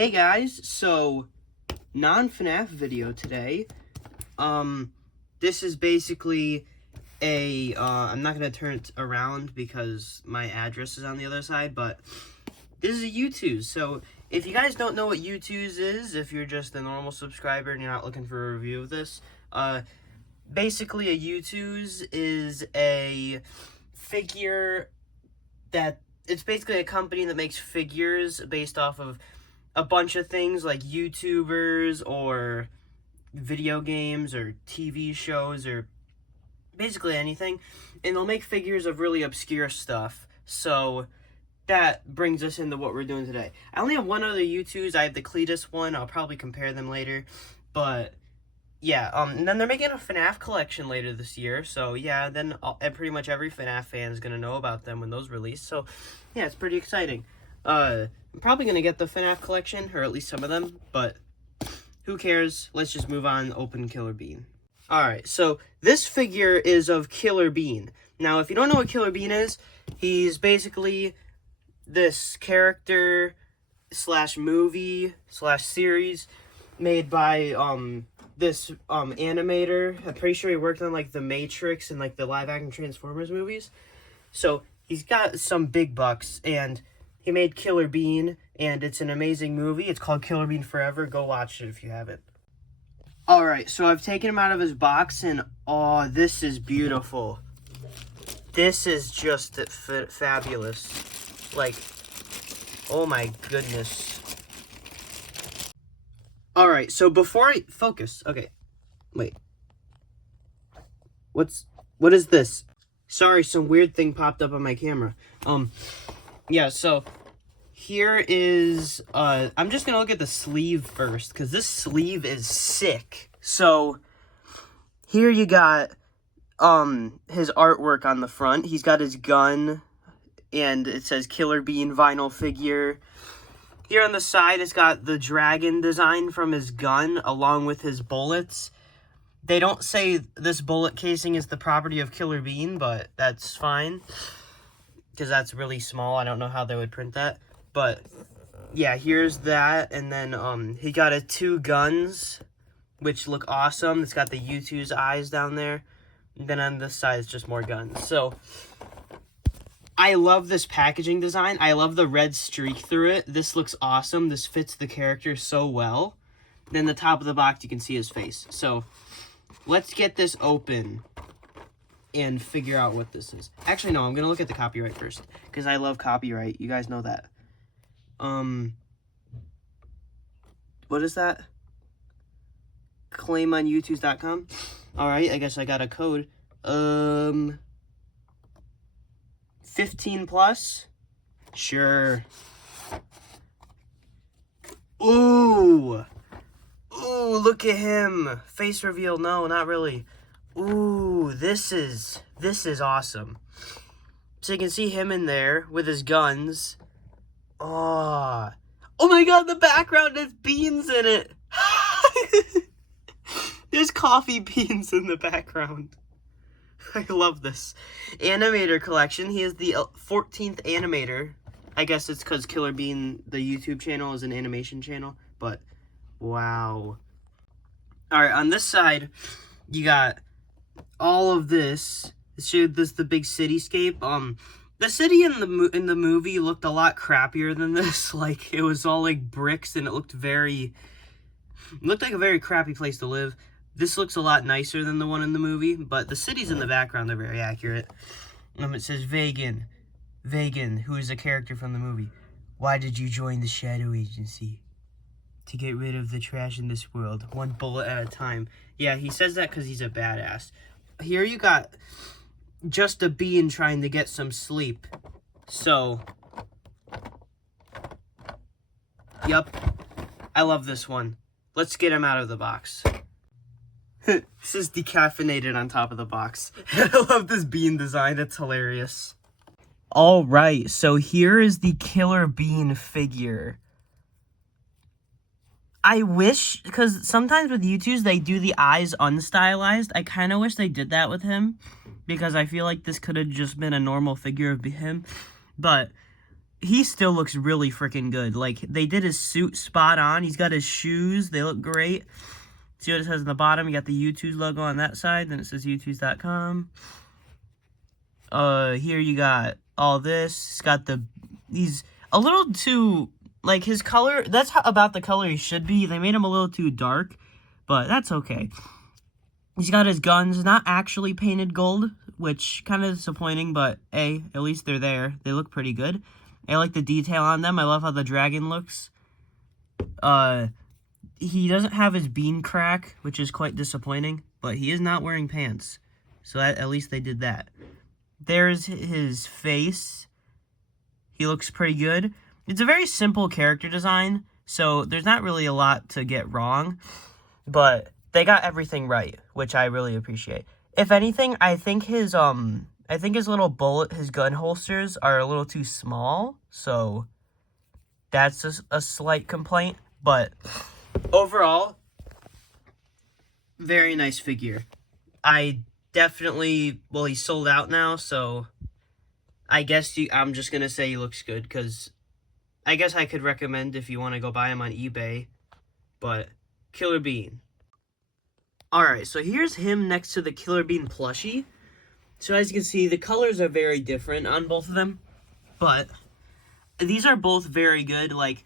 Hey guys, so non-FNAF video today. This is basically a I'm not gonna turn it around because my address is on the other side, but this is a Youtooz. So if you guys don't know what Youtooz is, if you're just a normal subscriber and you're not looking for a review of this, basically a Youtooz is a figure that it's basically a company that makes figures based off of a bunch of things like YouTubers or video games or TV shows or basically anything, and they'll make figures of really obscure stuff. So that brings us into what we're doing today. I only have one other Youtooz. I have the Cletus one. I'll probably compare them later, but yeah, and then they're making a FNAF collection later this year, so yeah, then pretty much every FNAF fan is gonna know about them when those release, so yeah, it's pretty exciting. I'm probably gonna get the FNAF collection, or at least some of them, but who cares? Let's just move on, open Killer Bean. Alright, so this figure is of Killer Bean. Now, if you don't know what Killer Bean is, he's basically this character slash movie slash series made by, this animator. I'm pretty sure he worked on like The Matrix and like the live action Transformers movies. So he's got some big bucks, and he made Killer Bean, and it's an amazing movie. It's called Killer Bean Forever. Go watch it if you haven't. Alright, so I've taken him out of his box, and oh, this is beautiful. This is just fabulous. Like, oh my goodness. Alright, so before I focus, okay, wait. What is this? Sorry, some weird thing popped up on my camera. Yeah, so here is, I'm just gonna look at the sleeve first, because this sleeve is sick. So, here you got, his artwork on the front. He's got his gun, and it says Killer Bean vinyl figure. Here on the side, it's got the dragon design from his gun, along with his bullets. They don't say this bullet casing is the property of Killer Bean, but that's fine, because that's really small. I don't know how they would print that. But, yeah, here's that. And then he got two guns, which look awesome. It's got the Youtooz eyes down there. And then on this side, it's just more guns. So I love this packaging design. I love the red streak through it. This looks awesome. This fits the character so well. Then the top of the box, you can see his face. So let's get this open and figure out what this is. Actually, no, I'm going to look at the copyright first, because I love copyright. You guys know that. What is that? Claim on Youtooz.com. Alright, I guess I got a code. 15 plus? Sure. Ooh! Ooh, look at him! Face reveal, no, not really. Ooh, this is awesome. So you can see him in there with his guns. Oh my god, the background has beans in it! There's coffee beans in the background. I love this. Animator collection. He is the 14th animator. I guess it's because Killer Bean, the YouTube channel, is an animation channel. But, wow. Alright, on this side, you got all of this. This is the big cityscape. The city in the movie looked a lot crappier than this. Like, it was all like bricks, and it looked like a very crappy place to live. This looks a lot nicer than the one in the movie, but the cities in the background are very accurate. It says Vegan, who is a character from the movie. Why did you join the Shadow Agency? To get rid of the trash in this world, one bullet at a time. Yeah, he says that because he's a badass. Here you got just a bean trying to get some sleep. So, yup, I love this one. Let's get him out of the box. This is decaffeinated on top of the box. I love this bean design. It's hilarious. Alright, so here is the Killer Bean figure. I wish, because sometimes with Youtooz, they do the eyes unstylized. I kind of wish they did that with him, because I feel like this could have just been a normal figure of him. But he still looks really freaking good. Like, they did his suit spot on. He's got his shoes. They look great. See what it says on the bottom? You got the Youtooz logo on that side. Then it says youtooz.com. Here you got all this. It's got he's a little too, like, his color. That's about the color he should be. They made him a little too dark, but that's okay. He's got his guns not actually painted gold, which kind of disappointing, but hey, at least they're there. They look pretty good. I like the detail on them. I love how the dragon looks. He doesn't have his bean crack, which is quite disappointing, but he is not wearing pants. So at least they did that. There's his face. He looks pretty good. It's a very simple character design, so there's not really a lot to get wrong, but they got everything right, which I really appreciate. If anything, I think his little his gun holsters are a little too small, so that's a slight complaint, but overall, very nice figure. I definitely, well, he's sold out now, so I guess I'm just going to say he looks good, because I guess I could recommend if you want to go buy him on eBay, but Killer Bean. Alright, so here's him next to the Killer Bean plushie. So as you can see, the colors are very different on both of them, but these are both very good. Like,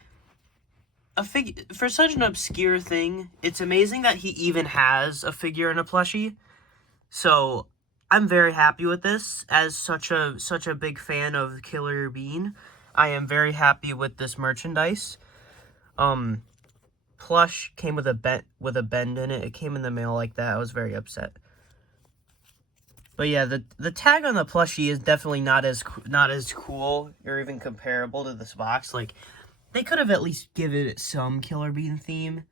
for such an obscure thing, it's amazing that he even has a figure in a plushie. So I'm very happy with this. As such a big fan of Killer Bean, I am very happy with this merchandise. Plush came with a bend in it. It came in the mail like that. I was very upset. But yeah, the tag on the plushie is definitely not as cool or even comparable to this box. Like, they could have at least given it some Killer Bean theme.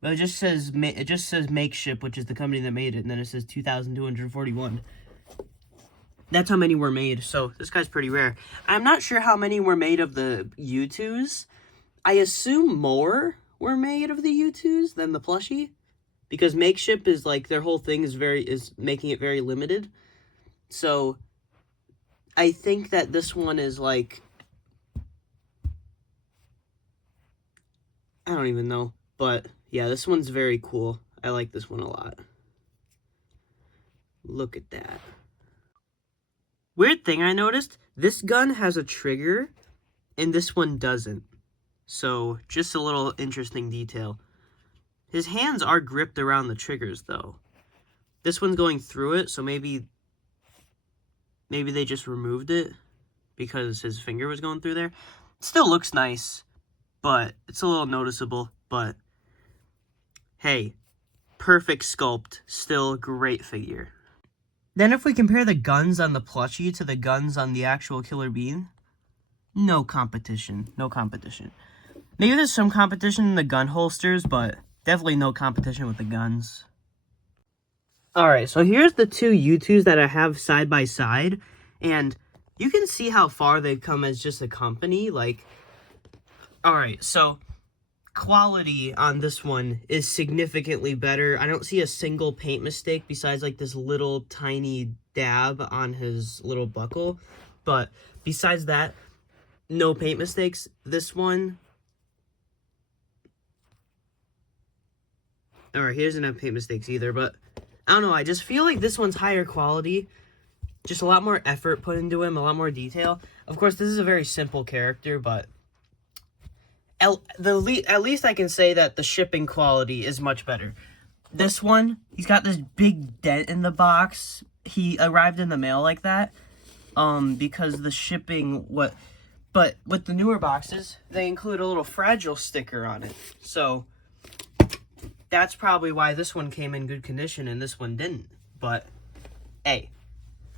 But it just says Makeship, which is the company that made it, and then it says 2,241. That's how many were made. So this guy's pretty rare. I'm not sure how many were made of the Youtooz. I assume more were made of the Youtooz than the plushie, because Makeship is like, their whole thing is making it very limited. So I think that this one is like, I don't even know, but yeah, this one's very cool. I like this one a lot. Look at that. Weird thing I noticed, this gun has a trigger and this one doesn't. So, just a little interesting detail. His hands are gripped around the triggers, though. This one's going through it, so maybe they just removed it because his finger was going through there. It still looks nice, but it's a little noticeable. But, hey, perfect sculpt. Still great figure. Then if we compare the guns on the plushie to the guns on the actual Killer Bean, no competition. No competition. Maybe there's some competition in the gun holsters, but definitely no competition with the guns. Alright, so here's the two Youtooz that I have side by side, and you can see how far they've come as just a company. Like, alright, so quality on this one is significantly better. I don't see a single paint mistake besides like this little tiny dab on his little buckle, but besides that, no paint mistakes. This one, alright, he doesn't have paint mistakes either, but I don't know, I just feel like this one's higher quality. Just a lot more effort put into him, a lot more detail. Of course, this is a very simple character, but at least I can say that the shipping quality is much better. This one, he's got this big dent in the box. He arrived in the mail like that, because the shipping, but with the newer boxes, they include a little fragile sticker on it. So that's probably why this one came in good condition and this one didn't. But hey,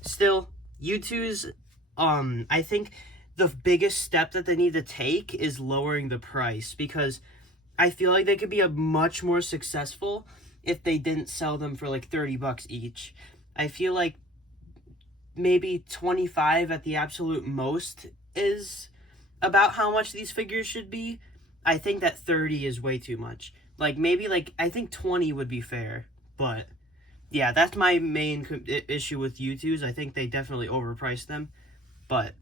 still, Youtooz, I think the biggest step that they need to take is lowering the price, because I feel like they could be a much more successful if they didn't sell them for like 30 bucks each. I feel like maybe 25 at the absolute most is about how much these figures should be. I think that 30 is way too much. Like, maybe, like, I think 20 would be fair, but yeah, that's my main issue with Youtooz. I think they definitely overpriced them, but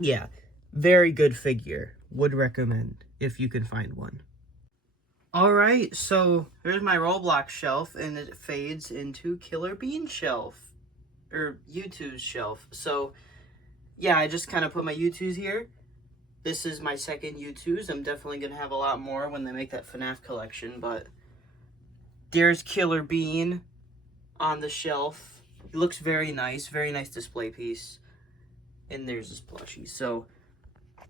yeah, Very good figure. Would recommend if you can find one. Alright, so here's my Roblox shelf, and it fades into Killer Bean shelf. Or Youtooz shelf. So, yeah, I just kind of put my Youtooz here. This is my second Youtooz. I'm definitely going to have a lot more when they make that FNAF collection, but there's Killer Bean on the shelf. It looks very nice display piece. And there's this plushie. So,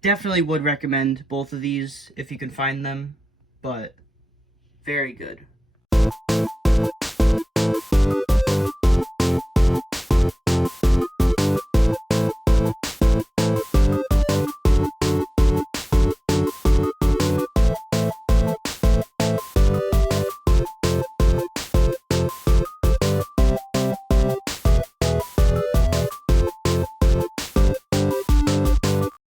definitely would recommend both of these if you can find them, but very good.